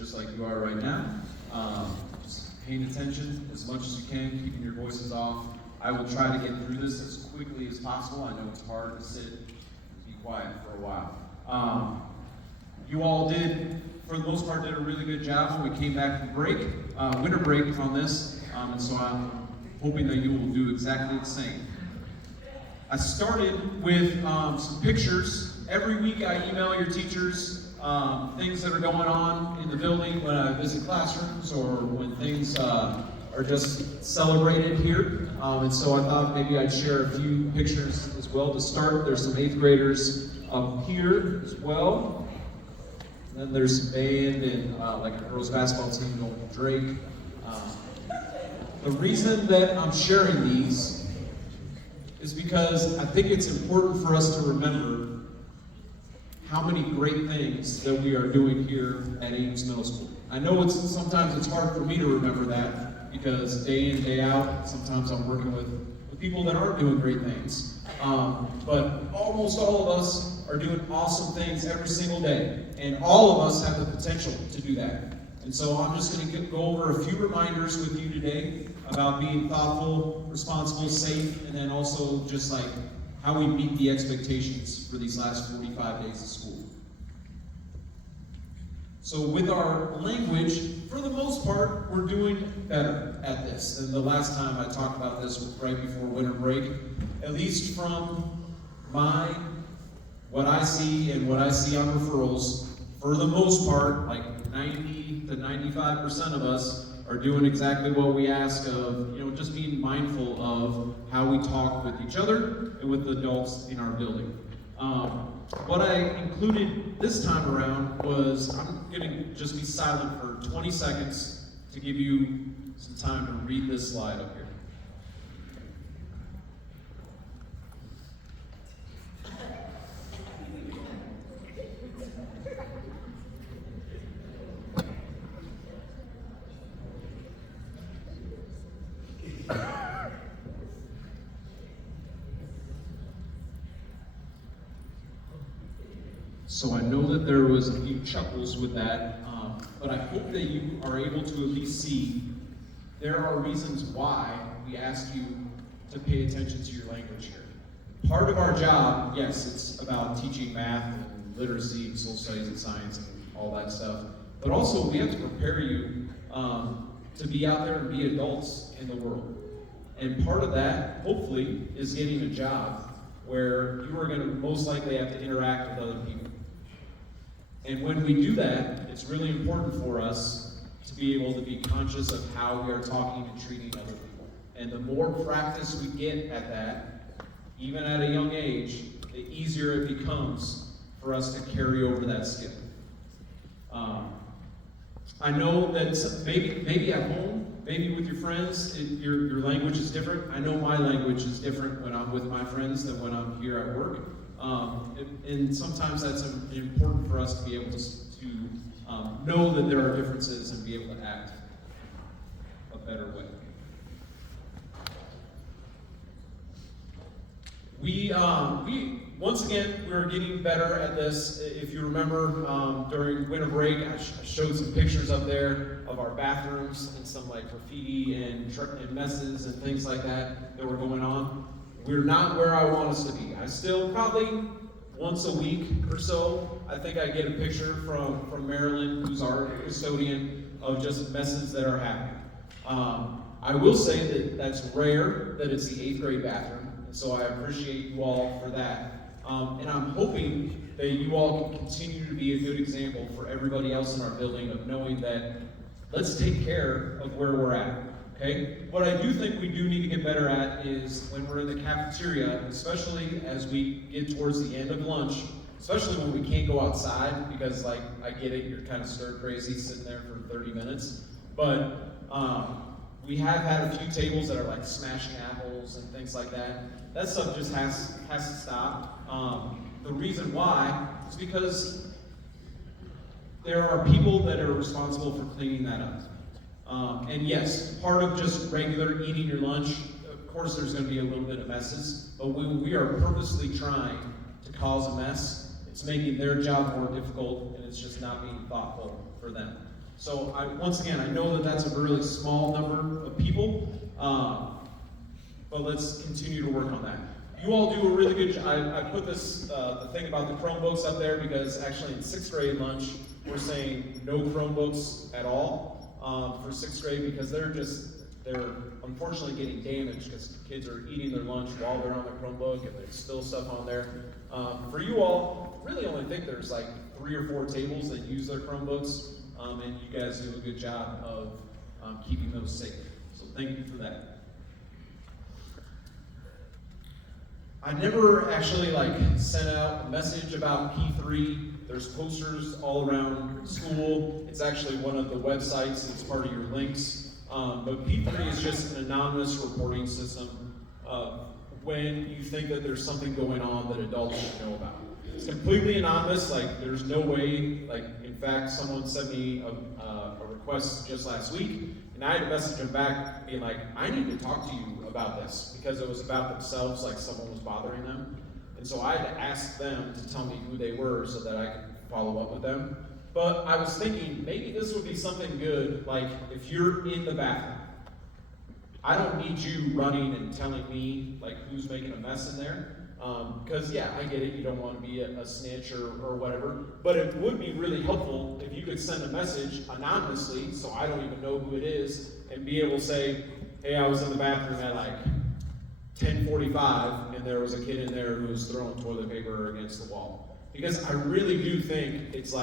just like you are right now. Just paying attention as much as you can, keeping your voices off. I will try to get through this as quickly as possible. I know it's hard to sit and be quiet for a while. You all did, for the most part, did a really good job when we came back from break, winter break on this, and so I'm hoping that you will do exactly the same. I started with some pictures. Every week I email your teachers things that are going on in the building when I visit classrooms or when things are just celebrated here. And so I thought maybe I'd share a few pictures as well to start. There's some 8th graders up here as well. And then there's some band and like a girls basketball team going with Drake. The reason that I'm sharing these is because I think it's important for us to remember how many great things that we are doing here at AMS Middle School. I know sometimes it's hard for me to remember that because day in, day out, sometimes I'm working with people that aren't doing great things. But almost all of us are doing awesome things every single day, and all of us have the potential to do that. And so I'm just going to go over a few reminders with you today about being thoughtful, responsible, safe, and then also just like how we meet the expectations for these last 45 days of school. So with our language, for the most part, we're doing better at this than the last time I talked about this right before winter break. At least from what I see and what I see on referrals, for the most part, like 90 to 95% of us are doing exactly what we ask of, just being mindful of how we talk with each other and with the adults in our building. What I included this time around was, I'm going to just be silent for 20 seconds to give you some time to read this slide up here. So I know that there was a few chuckles with that, but I hope that you are able to at least see there are reasons why we ask you to pay attention to your language here. Part of our job, yes, it's about teaching math and literacy and social studies and science and all that stuff, but also we have to prepare you to be out there and be adults in the world. And part of that, hopefully, is getting a job where you are going to most likely have to interact with other people. And when we do that, it's really important for us to be able to be conscious of how we are talking and treating other people. And the more practice we get at that, even at a young age, the easier it becomes for us to carry over that skill. I know that maybe at home, maybe with your friends, your language is different. I know my language is different when I'm with my friends than when I'm here at work. And sometimes that's important for us to be able to know that there are differences and be able to act a better way. We once again, we're getting better at this. If you remember, during winter break, I showed some pictures up there of our bathrooms and some like graffiti and messes and things like that were going on. We're not where I want us to be. I still probably once a week or so, I think I get a picture from Marilyn, who's our custodian, of just messes that are happening. I will say that that's rare that it's the 8th grade bathroom, and so I appreciate you all for that. And I'm hoping that you all can continue to be a good example for everybody else in our building of knowing that let's take care of where we're at. Okay? What I do think we do need to get better at is when we're in the cafeteria, especially as we get towards the end of lunch, especially when we can't go outside, because like, I get it, you're kind of stir crazy sitting there for 30 minutes, but we have had a few tables that are like smashing apples and things like that. That stuff just has to stop. The reason why is because there are people that are responsible for cleaning that up. And yes, part of just regular eating your lunch, of course there's going to be a little bit of messes, but we are purposely trying to cause a mess. It's making their job more difficult, and it's just not being thoughtful for them. So once again, I know that that's a really small number of people, but let's continue to work on that. You all do a really good job. I put this, the thing about the Chromebooks up there because actually in 6th grade lunch, we're saying no Chromebooks at all for 6th grade because they're unfortunately getting damaged because kids are eating their lunch while they're on their Chromebook and there's still stuff on there. For you all, really only think there's like 3 or 4 tables that use their Chromebooks, and you guys do a good job of keeping those safe. So thank you for that. I never actually sent out a message about P3. There's posters all around school. It's actually one of the websites. It's part of your links. But P3 is just an anonymous reporting system when you think that there's something going on that adults should know about. It's completely anonymous. There's no way. In fact, someone sent me a request just last week, and I had to message them back being like, I need to talk to you about this because it was about themselves, like someone was bothering them. And so I had to ask them to tell me who they were so that I could follow up with them. But I was thinking maybe this would be something good, like if you're in the bathroom. I don't need you running and telling me who's making a mess in there. Because yeah, I get it, you don't want to be a snitch or whatever, but it would be really helpful if you could send a message anonymously so I don't even know who it is and be able to say, hey, I was in the bathroom at 10:45 and there was a kid in there who was throwing toilet paper against the wall. Because I really do think it's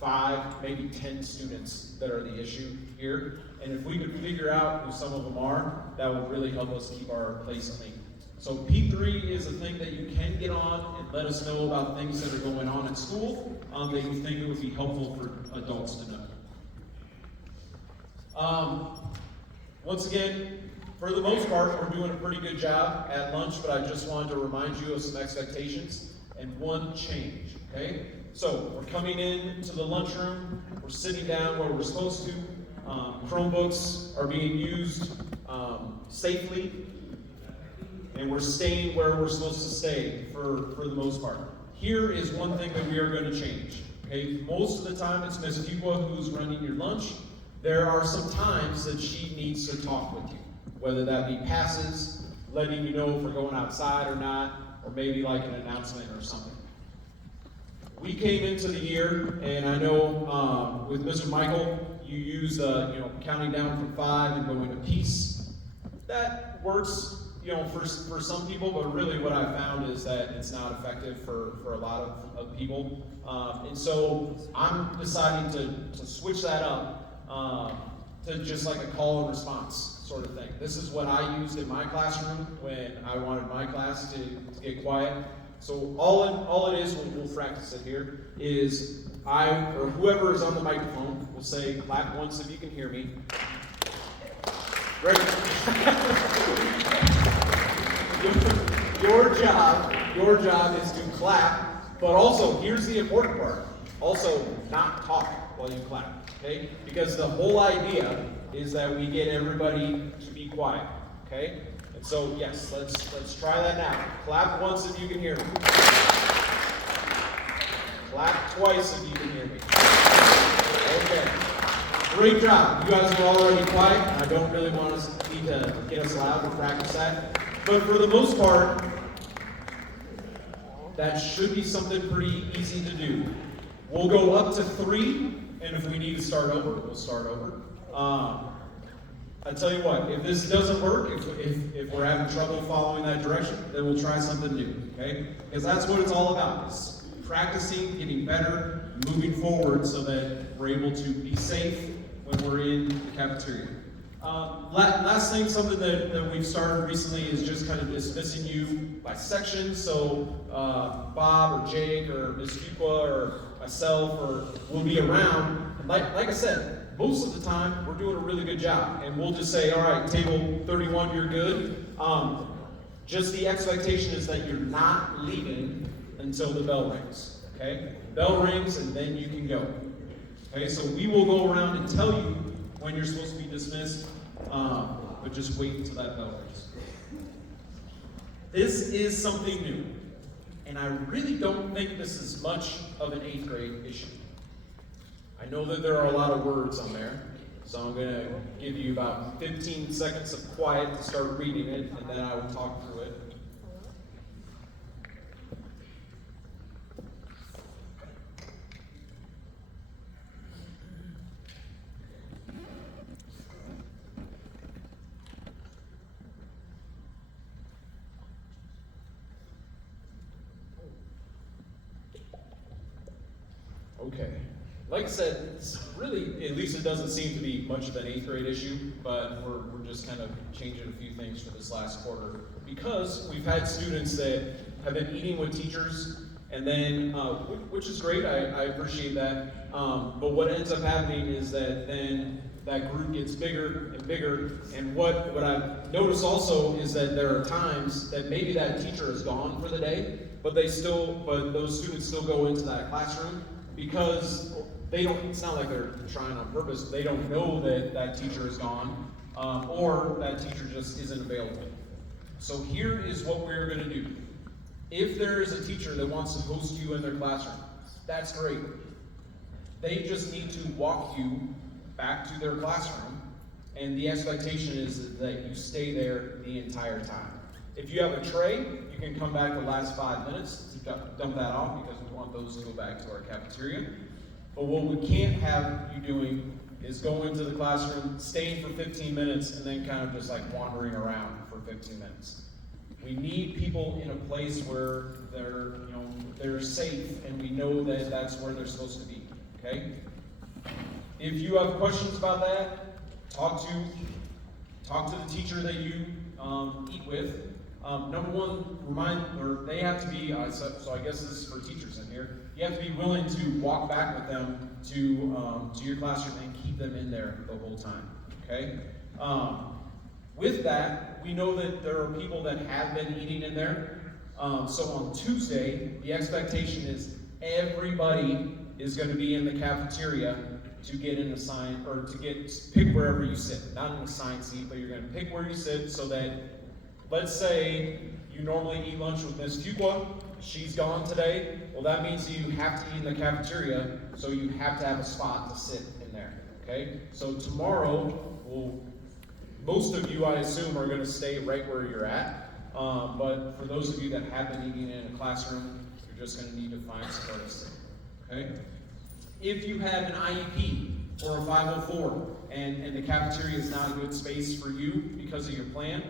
5, maybe 10 students that are the issue here. And if we could figure out who some of them are, that would really help us keep our place clean. So P3 is a thing that you can get on and let us know about things that are going on at school that you think it would be helpful for adults to know. Once again, for the most part, we're doing a pretty good job at lunch, but I just wanted to remind you of some expectations and one change, okay? So we're coming in to the lunchroom, we're sitting down where we're supposed to, Chromebooks are being used safely, and we're staying where we're supposed to stay for the most part. Here is one thing that we are going to change, okay? Most of the time it's Ms. Fuqua who's running your lunch. There are some times that she needs to talk with you, whether that be passes, letting you know if we're going outside or not, or maybe an announcement or something. We came into the year, and I know with Mr. Michael, you use counting down from 5 and going to peace. That works, for some people, but really what I found is that it's not effective for a lot of people. And so I'm deciding to switch that up to just a call and response sort of thing. This is what I used in my classroom when I wanted my class to get quiet. So all it is, we'll practice it here, is I, or whoever is on the microphone, will say, clap once if you can hear me. Great. Your job is to clap, but also, here's the important part, also not talk while you clap, okay? Because the whole idea is that we get everybody to be quiet, okay? And so, yes, let's try that now. Clap once if you can hear me. Clap twice if you can hear me. Okay. Great job. You guys are already quiet. I don't really want us to get us loud to practice that. But for the most part, that should be something pretty easy to do. We'll go up to 3, and if we need to start over, we'll start over. I tell you what, if this doesn't work, if we're having trouble following that direction, then we'll try something new, okay? Because that's what it's all about, is practicing, getting better, moving forward so that we're able to be safe when we're in the cafeteria. Last thing, something that we've started recently is just kind of dismissing you by section. So Bob or Jake or Ms. Fuqua or myself will be around. And like I said, most of the time we're doing a really good job. And we'll just say, all right, table 31, you're good. Just the expectation is that you're not leaving until the bell rings, okay? Bell rings and then you can go. Okay, so we will go around and tell you when you're supposed to be dismissed, but just wait until that bell rings. This is something new, and I really don't think this is much of an 8th grade issue. I know that there are a lot of words on there, so I'm going to give you about 15 seconds of quiet to start reading it, and then I will talk through it. Okay. Like I said, it's really, at least it doesn't seem to be much of an 8th grade issue, but we're just kind of changing a few things for this last quarter. Because we've had students that have been eating with teachers, and then, which is great, I appreciate that. But what ends up happening is that then that group gets bigger and bigger. And what I've noticed also is that there are times that maybe that teacher is gone for the day, but those students still go into that classroom because they don't, it's not like they're trying on purpose, they don't know that that teacher is gone, or that teacher just isn't available. So here is what we're going to do. If there is a teacher that wants to host you in their classroom, that's great. They just need to walk you back to their classroom, and the expectation is that you stay there the entire time. If you have a tray, you can come back the last 5 minutes to dump that off because we want those to go back to our cafeteria. But what we can't have you doing is go into the classroom, staying for 15 minutes, and then kind of just like wandering around for 15 minutes. We need people in a place where they're safe, and we know that that's where they're supposed to be. Okay? If you have questions about that, talk to the teacher that you eat with. Number one, they have to be, so I guess this is for teachers in here, you have to be willing to walk back with them to your classroom and keep them in there the whole time, okay? With that, we know that there are people that have been eating in there. So on Tuesday, the expectation is everybody is going to be in the cafeteria to get an assigned, or to pick wherever you sit. Not an assigned seat, but you're going to pick where you sit so that, let's say you normally eat lunch with Miss Fuqua, she's gone today. Well, that means you have to eat in the cafeteria, so you have to have a spot to sit in there, okay? So tomorrow, most of you, I assume, are going to stay right where you're at. But for those of you that have been eating in a classroom, you're just going to need to find somewhere to sit, okay? If you have an IEP or a 504 and the cafeteria is not a good space for you because of your plan,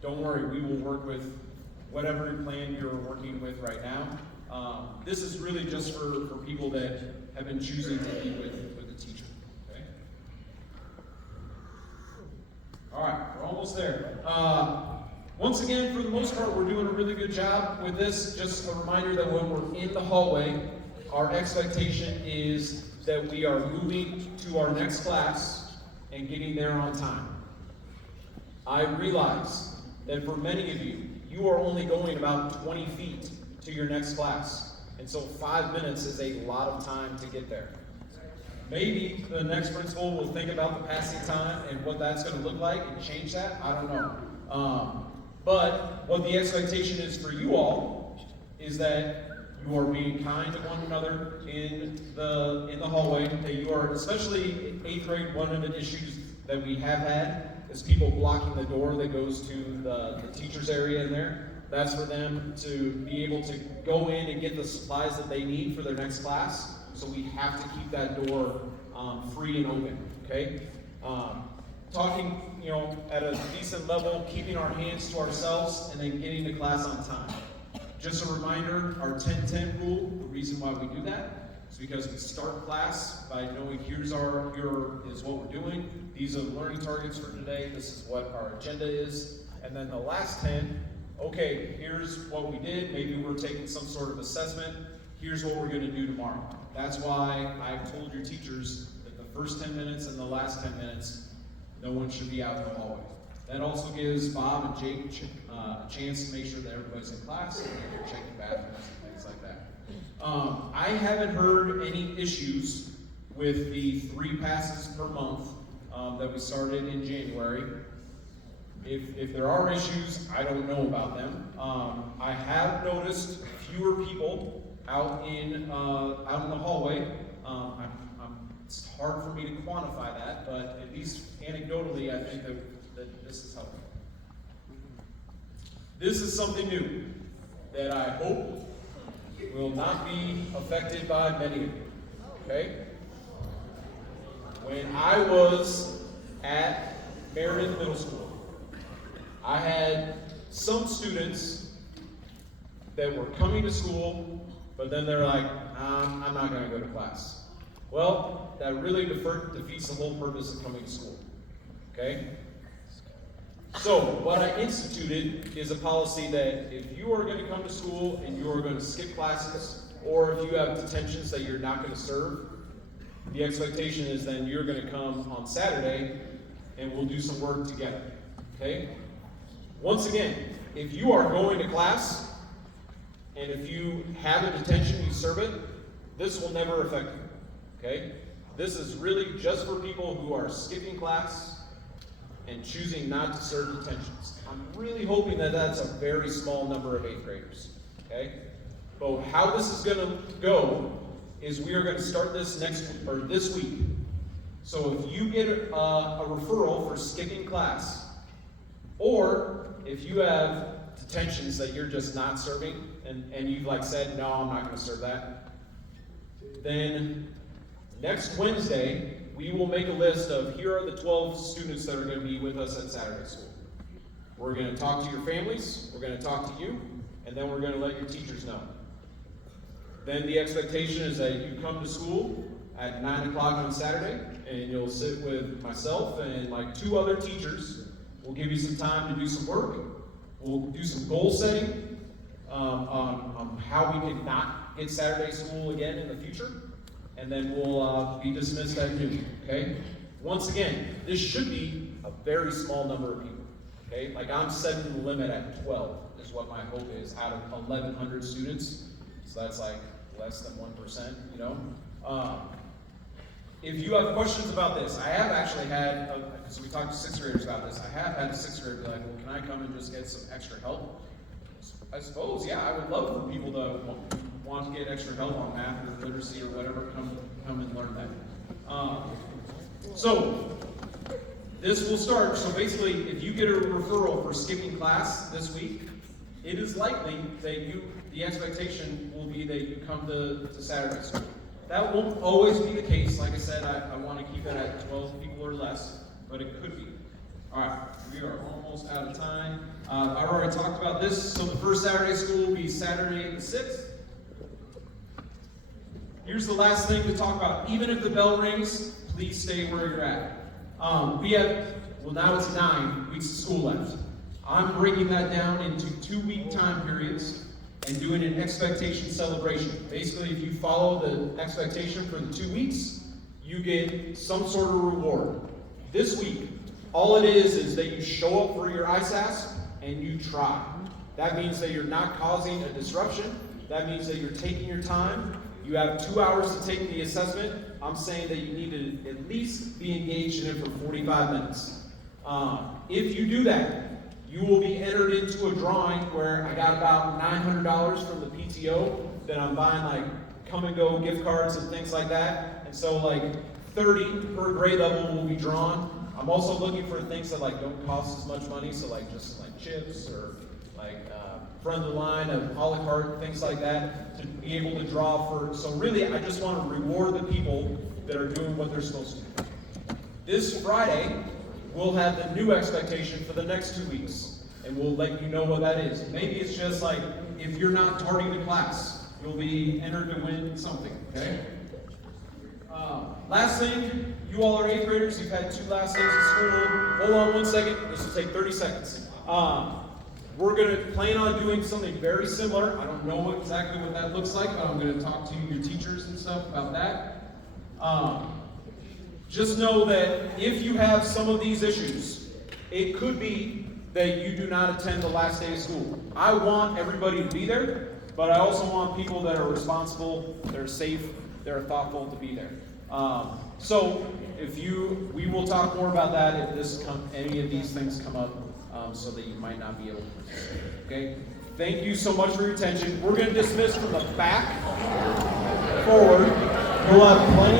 don't worry, we will work with whatever plan you're working with right now. This is really just for people that have been choosing to eat with the teacher. Okay? All right, we're almost there. Once again, for the most part, we're doing a really good job with this. Just a reminder that when we're in the hallway, our expectation is that we are moving to our next class and getting there on time. I realize that for many of you, you are only going about 20 feet to your next class. And so 5 minutes is a lot of time to get there. Maybe the next principal will think about the passing time and what that's going to look like and change that. I don't know. But what the expectation is for you all is that you are being kind to one another in the hallway, that you are, especially in 8th grade, one of the issues that we have had is people blocking the door that goes to the teacher's area in there. That's for them to be able to go in and get the supplies that they need for their next class. So we have to keep that door free and open, okay? Talking, at a decent level, keeping our hands to ourselves, and then getting to class on time. Just a reminder, our 10-10 rule, the reason why we do that is because we start class by knowing here's what we're doing. These are the learning targets for today. This is what our agenda is. And then the last 10, okay, here's what we did. Maybe we're taking some sort of assessment. Here's what we're going to do tomorrow. That's why I've told your teachers that the first 10 minutes and the last 10 minutes, no one should be out in the hallway. That also gives Bob and Jake a chance to make sure that everybody's in class and they're checking bathrooms and things like that. I haven't heard any issues with the 3 passes per month that we started in January. If there are issues, I don't know about them. I have noticed fewer people out in the hallway. I'm It's hard for me to quantify that, but at least anecdotally, I think that this is helpful. This is something new that I hope will not be affected by many of you, okay? When I was at Meredith Middle School, I had some students that were coming to school, but then they're like, I'm not going to go to class. Well, that really defeats the whole purpose of coming to school, okay? So, what I instituted is a policy that if you are going to come to school and you are going to skip classes, or if you have detentions that you're not going to serve, the expectation is then you're going to come on Saturday and we'll do some work together, okay? Once again, if you are going to class and if you have a detention, you serve it, this will never affect you, okay? This is really just for people who are skipping class and choosing not to serve detentions. I'm really hoping that that's a very small number of 8th graders, okay? But how this is going to go is we are going to start this this week. So if you get a referral for skipping class, or if you have detentions that you're just not serving, and you've like said, no, I'm not going to serve that, then next Wednesday, we will make a list of here are the 12 students that are going to be with us at Saturday school. We're going to talk to your families, we're going to talk to you, and then we're going to let your teachers know. Then the expectation is that you come to school at 9 o'clock on Saturday, and you'll sit with myself and like 2 other teachers. We'll give you some time to do some work. We'll do some goal setting on how we can not get Saturday school again in the future. And then we'll be dismissed at noon, okay? Once again, this should be a very small number of people, okay? Like I'm setting the limit at 12 is what my hope is out of 1,100 students. So that's like less than 1%, you know? If you have questions about this, I have actually had, because we talked to 6th graders about this, I have had a 6th grader be like, well, can I come and just get some extra help? I suppose, yeah, I would love for people to want to get extra help on math or literacy or whatever, come and learn that. So, this will start. So basically, if you get a referral for skipping class this week, it is likely that the expectation will be that you come to Saturday school. That won't always be the case. Like I said, I want to keep it at 12 people or less, but it could be. All right, we are almost out of time. I've already talked about this. So the first Saturday school will be Saturday the 6th. Here's the last thing to talk about. Even if the bell rings, please stay where you're at. Now it's 9 weeks of school left. I'm breaking that down into 2-week time periods and doing an expectation celebration. Basically, if you follow the expectation for the 2 weeks, you get some sort of reward. This week, all it is that you show up for your ISAS and you try. That means that you're not causing a disruption. That means that you're taking your time. You have 2 hours to take the assessment. I'm saying that you need to at least be engaged in it for 45 minutes. If you do that, you will be entered into a drawing where I got about $900 from the PTO that I'm buying like come and go gift cards and things like that. And so like 30 per grade level will be drawn. I'm also looking for things that like don't cost as much money, so like just like chips or like front of the line of a la carte, things like that, to be able to draw for. So really, I just want to reward the people that are doing what they're supposed to do. This Friday, we'll have the new expectation for the next 2 weeks, and we'll let you know what that is. Maybe it's just like if you're not tardying to class, you'll be entered to win something. Okay. Last thing, you all are 8th graders. You've had 2 last days of school. Hold on 1 second. This will take 30 seconds. We're going to plan on doing something very similar. I don't know exactly what that looks like, but I'm going to talk to your teachers and stuff about that. Just know that if you have some of these issues, it could be that you do not attend the last day of school. I want everybody to be there, but I also want people that are responsible, that are safe, that are thoughtful to be there. So we will talk more about that if any of these things come up, so that you might not be able to participate. Okay? Thank you so much for your attention. We're going to dismiss from the back forward. We'll have plenty